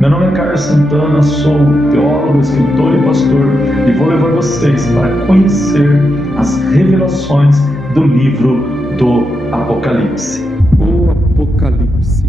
Meu nome é Carlos Santana, sou teólogo, escritor e pastor e vou levar vocês para conhecer as revelações do livro do Apocalipse. O Apocalipse,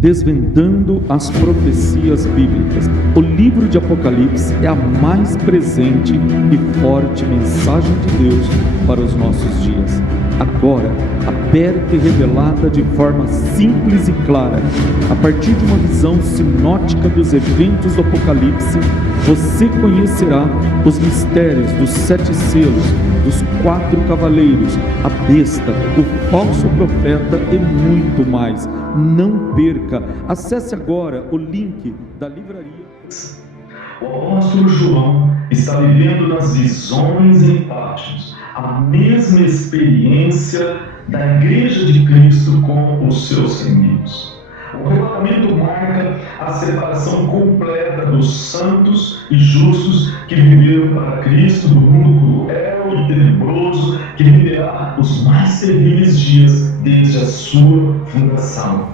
desvendando as profecias bíblicas. O livro de Apocalipse é a mais presente e forte mensagem de Deus para os nossos dias. Agora, aberta e revelada de forma simples e clara, a partir de uma visão sinótica dos eventos do Apocalipse, você conhecerá os mistérios dos 7 selos, dos 4 cavaleiros, a besta, o falso profeta e muito mais. Não perca! Acesse agora o link da livraria. O apóstolo João está vivendo nas visões em Patmos a mesma experiência da Igreja de Cristo com os seus inimigos. O arrebatamento marca a separação completa dos santos e justos que viveram para Cristo do mundo cruel e tenebroso que viverá os mais terríveis dias desde a sua fundação.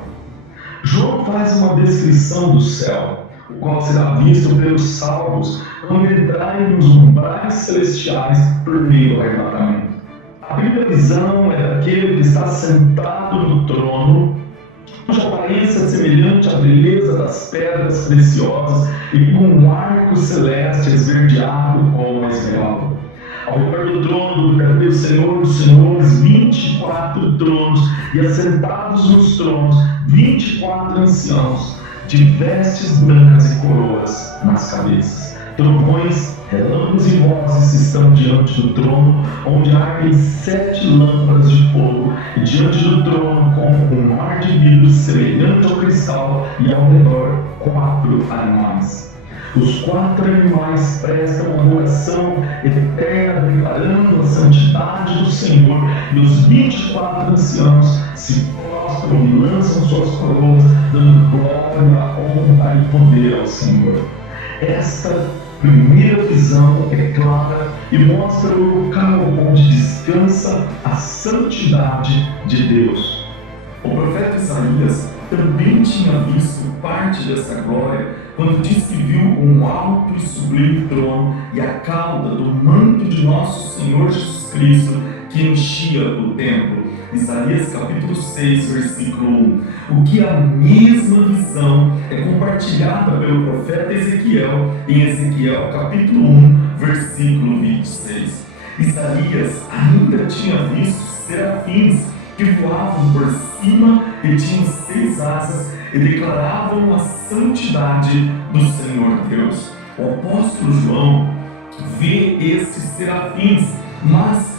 João faz uma descrição do céu, o qual será visto pelos salvos quando entrarem nos umbrais celestiais por meio do arrebatamento. A primeira visão é daquele que está sentado no trono, cuja aparência é semelhante à beleza das pedras preciosas e com um arco celeste esverdeado como a esmeralda. Ao redor do trono do verdadeiro Senhor dos Senhores, 24 tronos, e assentados nos tronos, 24 anciãos, de vestes brancas e coroas nas cabeças. Trovões, relâmpagos e vozes estão diante do trono, onde ardem 7 lâmpadas de fogo, e diante do trono, com um mar de vidro semelhante ao cristal, e ao redor 4 animais. Os 4 animais prestam adoração eterna, declarando a santidade do Senhor, e os 24 anciãos se prostram e lançam suas coroas, dando glória, honra e poder ao Senhor. Esta primeira visão é clara e mostra o local onde descansa a santidade de Deus. O profeta Isaías também tinha visto parte dessa glória quando disse que viu um alto e sublime trono e a cauda do manto de nosso Senhor Jesus Cristo que enchia o templo. Isaías capítulo 6, versículo 1. O que a mesma visão é compartilhada pelo profeta Ezequiel em Ezequiel capítulo 1, versículo 26. Isaías ainda tinha visto serafins que voavam por cima e tinham 6 asas e declaravam a santidade do Senhor Deus. O apóstolo João vê esses serafins, mas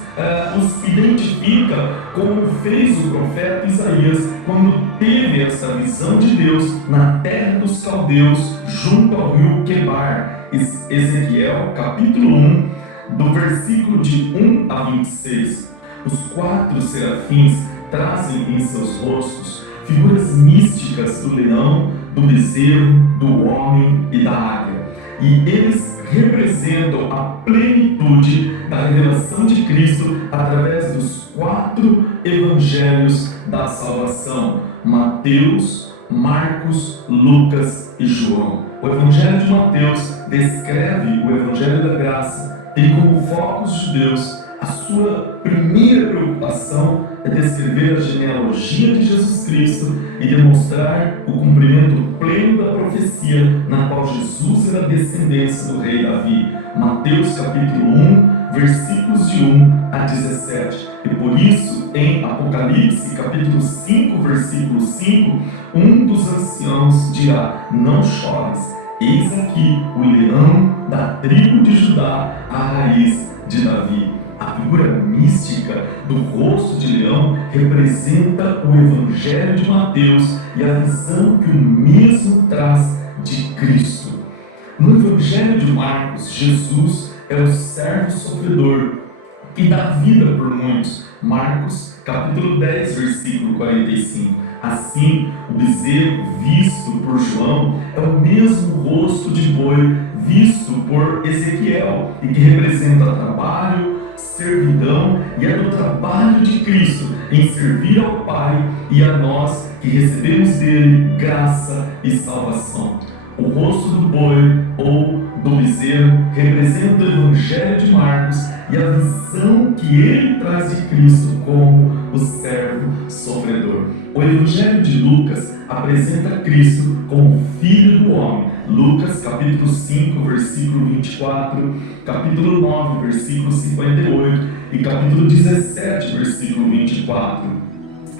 os identifica como fez o profeta Isaías quando teve essa visão de Deus na terra dos caldeus, junto ao rio Quebar. Ezequiel capítulo 1, do versículo de 1 a 26. Os 4 serafins trazem em seus rostos figuras místicas do leão, do bezerro, do homem e da águia. E eles representam a plenitude da revelação de Cristo através dos 4 evangelhos da salvação: Mateus, Marcos, Lucas e João. O evangelho de Mateus descreve o evangelho da graça, tem como foco os judeus. A sua primeira preocupação é descrever a genealogia de Jesus Cristo e demonstrar o cumprimento pleno da profecia na qual Jesus era descendência do rei Davi. Mateus capítulo 1, versículos de 1 a 17. E por isso, em Apocalipse capítulo 5, versículo 5, um dos anciãos dirá: não chores, eis aqui o leão da tribo de Judá, a raiz de Davi. A figura mística do rosto de leão representa o Evangelho de Mateus e a visão que o mesmo traz de Cristo. No Evangelho de Marcos, Jesus é o servo sofredor que dá vida por muitos. Marcos, capítulo 10, versículo 45. Assim, o bezerro visto por João é o mesmo rosto de boi visto por Ezequiel e que representa trabalho, servidão e é do trabalho de Cristo em servir ao Pai e a nós que recebemos dele graça e salvação. O o rosto do boi ou do bezerro representa o Evangelho de Marcos e a visão que ele traz de Cristo como o servo sofredor. O Evangelho de Lucas apresenta Cristo como Filho do Homem. Lucas capítulo 5, versículo 24, capítulo 9, versículo 58 e capítulo 17, versículo 24.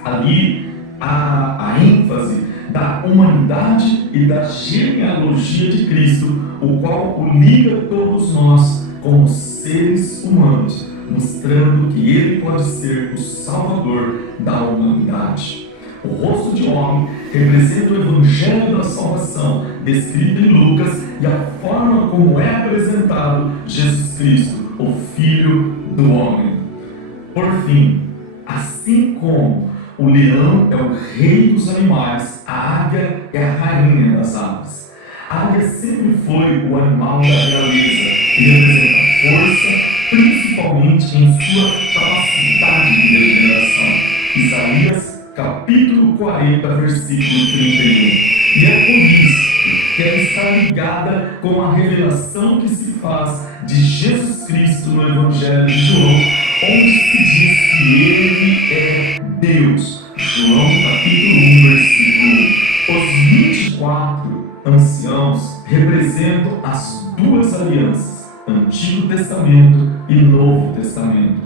Ali a ênfase da humanidade e da genealogia de Cristo, o qual o liga todos nós como seres humanos, mostrando que ele pode ser o Salvador da humanidade. O rosto de homem representa o Evangelho da salvação, descrito em Lucas, e a forma como é apresentado Jesus Cristo, o Filho do Homem. Por fim, assim como o leão é o rei dos animais, a águia é a rainha das aves. A águia sempre foi o animal da realeza e representa força, principalmente em sua capacidade de regeneração. Isaías capítulo 40, versículo 31. E é por isso que ela está ligada com a revelação que se faz de Jesus Cristo no Evangelho de João, onde se diz que ele é Deus. João capítulo 1, versículo 1. Os 24 anciãos representam as duas alianças, Antigo Testamento e Novo Testamento.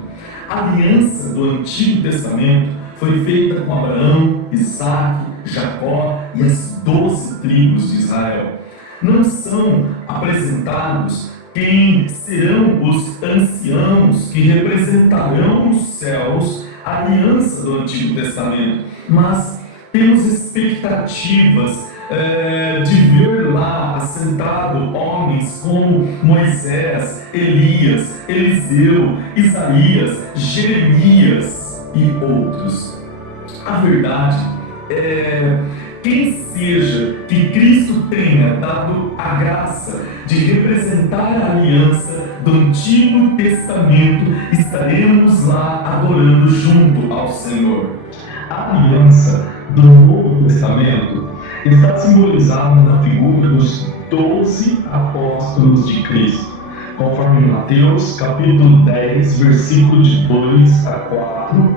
A aliança do Antigo Testamento foi feita com Abraão, Isaque, Jacó e as 12 tribos de Israel. Não são apresentados quem serão os anciãos que representarão nos céus a aliança do Antigo Testamento, mas temos expectativas de ver lá assentado homens como Moisés, Elias, Eliseu, Isaías, Jeremias e outros. A verdade é, quem seja que Cristo tenha dado a graça de representar a aliança do Antigo Testamento, estaremos lá adorando junto ao Senhor. A aliança do Novo Testamento está simbolizada na figura dos 12 apóstolos de Cristo, conforme Mateus capítulo 10, versículo de 2 a 4,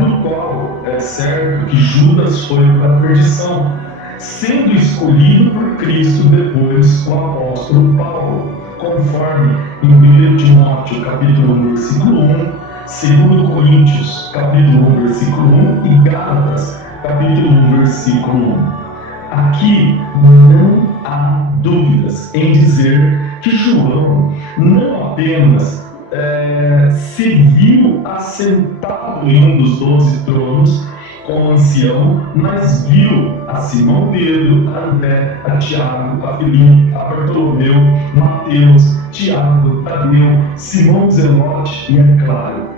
no qual é certo que Judas foi para a perdição, sendo escolhido por Cristo depois o apóstolo Paulo, conforme em 1 Timóteo capítulo 1, versículo 1, 2 Coríntios capítulo 1, versículo 1 e Gálatas capítulo 1, versículo 1. Aqui não há dúvidas em dizer que João não apenas se viu assentado em um dos 12 tronos como ancião, mas viu a Simão Pedro, a André, a Tiago, a Filipe, a Bartolomeu, Mateus, Tiago, Tadeu, Simão Zelote e, é claro,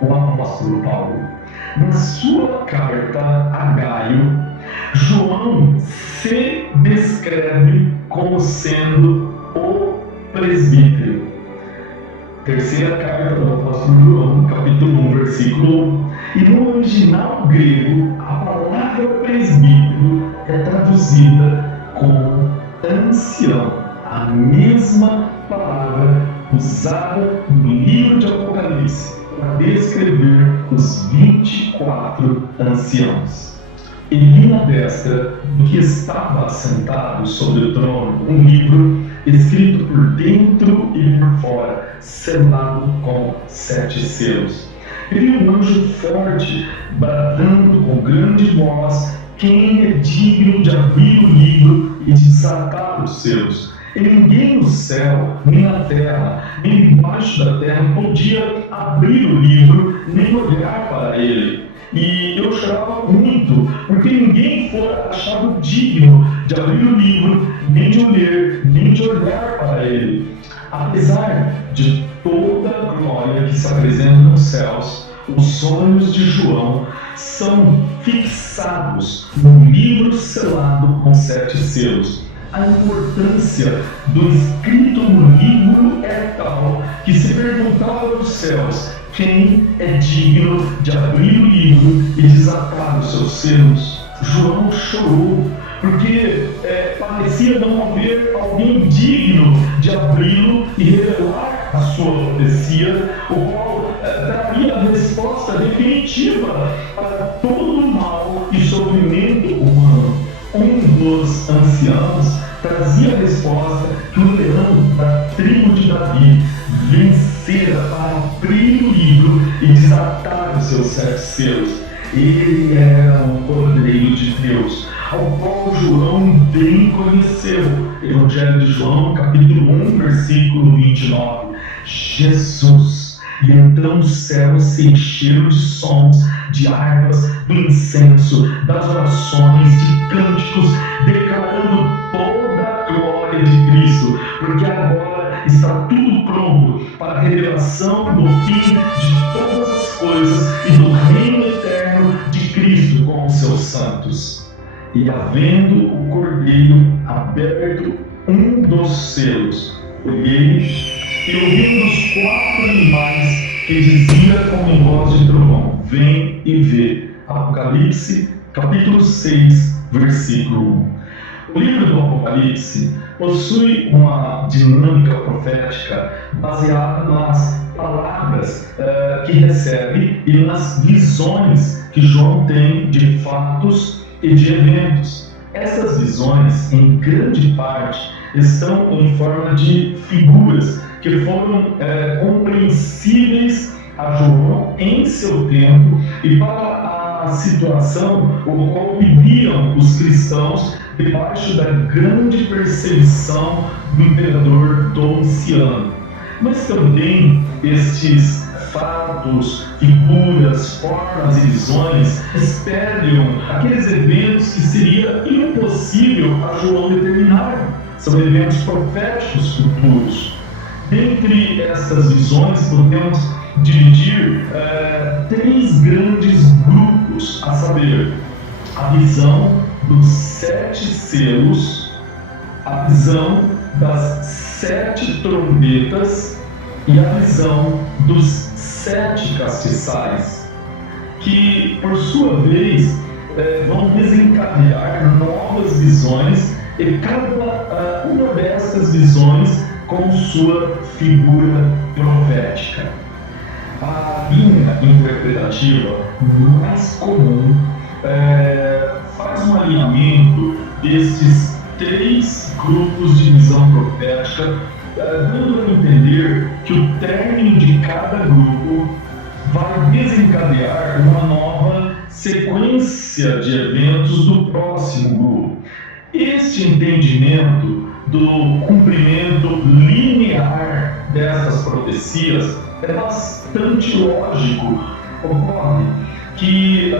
o apóstolo Paulo. Na sua carta a Gaio, João se descreve como sendo o presbítero. Terceira carta do apóstolo João, capítulo 1, versículo 1. E no original grego, a palavra presbítero é traduzida como ancião, a mesma palavra usada no livro de Apocalipse para descrever os 24 anciãos. E vi na destra do que estava assentado sobre o trono um livro escrito por dentro e por fora, selado com 7 selos. E vi um anjo forte, bradando com grande voz: quem é digno de abrir o livro e de desatar os selos? E ninguém no céu, nem na terra, nem debaixo da terra podia abrir o livro, nem olhar para ele. E eu chorava muito, porque ninguém fora achado digno de abrir o livro, nem de ler, nem de olhar para ele. Apesar de toda a glória que se apresenta nos céus, os olhos de João são fixados no livro selado com 7 selos. A importância do escrito no livro é tal que se perguntava nos céus: quem é digno de abrir o livro e desatar os seus selos? João chorou, porque parecia não haver alguém digno de abri-lo e revelar a sua profecia, o qual traria a resposta definitiva para todo o mal e sofrimento humano. Um dos anciãos trazia a resposta que o leão da tribo de Davi vencera para abrir o livro e desatar os seus 7 selos. Ele era o Cordeiro de Deus, ao qual João bem conheceu. Evangelho de João, capítulo 1, versículo 29. Jesus. E então os céus se encheram de sons, de harpas, do incenso, das orações, de cânticos, declarando toda a glória de Cristo, porque agora está tudo pronto para a revelação do fim de todas as coisas e do reino eterno de Cristo com os seus santos. E havendo o Cordeiro aberto um dos selos, olhei e ouvi um dos 4 animais que dizia com voz de trovão: vem e vê. Apocalipse, capítulo 6, versículo 1. O livro do Apocalipse possui uma dinâmica profética baseada nas palavras que recebe e nas visões que João tem de fatos e de eventos. Essas visões, em grande parte, estão em forma de figuras que foram compreensíveis a João em seu tempo e para a situação o qual viviam os cristãos debaixo da grande perseguição do imperador Domiciano. Mas também estes fatos, figuras, formas e visões espelham aqueles eventos que seria impossível a João determinar. São eventos proféticos futuros. Dentre essas visões podemos dividir 3 grandes grupos, a saber, a visão dos 7 selos, a visão das 7 trombetas e a visão dos 7 castiçais, que por sua vez vão desencadear novas visões, e cada uma dessas visões com sua figura profética. A linha interpretativa mais comum faz um alinhamento desses 3 grupos de visão profética, dando a entender que o término de cada grupo vai desencadear uma nova sequência de eventos do próximo grupo. Este entendimento do cumprimento linear dessas profecias é bastante lógico. Ocorre que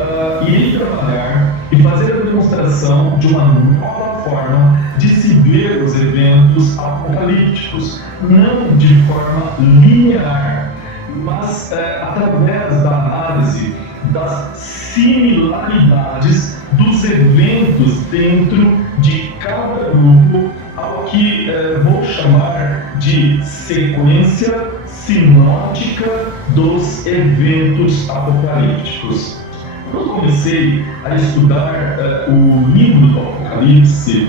irei trabalhar e fazer a demonstração de uma nova forma de se ver os eventos apocalípticos, não de forma linear, mas através da análise das similaridades dos eventos dentro de cada grupo, ao que vou chamar de sequência sinótica dos eventos apocalípticos. Quando comecei a estudar o livro do Apocalipse,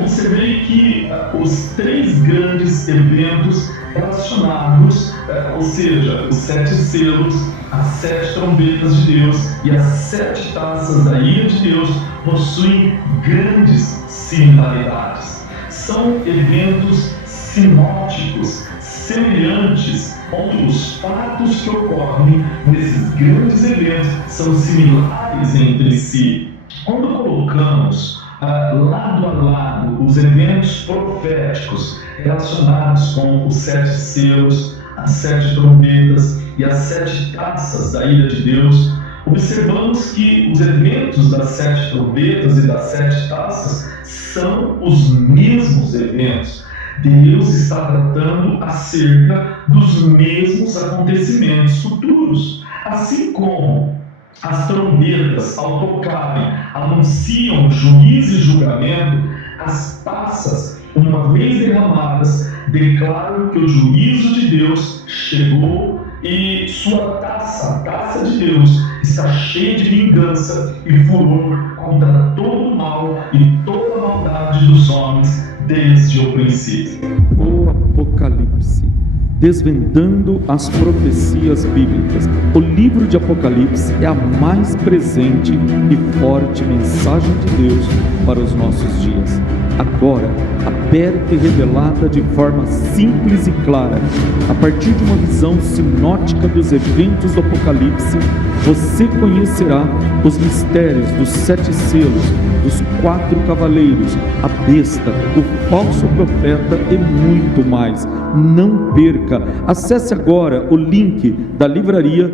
observei que os 3 grandes eventos relacionados, ou seja, os 7 selos, as 7 trombetas de Deus e as 7 taças da ira de Deus, possuem grandes similaridades. São eventos sinóticos, semelhantes, onde os fatos que ocorrem nesses grandes eventos são similares entre si. Quando colocamos lado a lado os eventos proféticos relacionados com os 7 selos, as 7 trombetas e as 7 taças da ira de Deus, observamos que os eventos das 7 trombetas e das 7 taças são os mesmos eventos. Deus está tratando acerca dos mesmos acontecimentos futuros. Assim como as trombetas, ao tocarem, anunciam juízo e julgamento, as taças, uma vez derramadas, declaram que o juízo de Deus chegou e sua taça, a taça de Deus, está cheia de vingança e furor contra todo o mal e dos homens desde o princípio. O Apocalipse, desvendando as profecias bíblicas. O livro de Apocalipse é a mais presente e forte mensagem de Deus para os nossos dias. Agora, aberta e revelada de forma simples e clara, a partir de uma visão sinótica dos eventos do Apocalipse, você conhecerá os mistérios dos 7 selos, dos 4 cavaleiros, a besta, o falso profeta e muito mais. Não perca! Acesse agora o link da livraria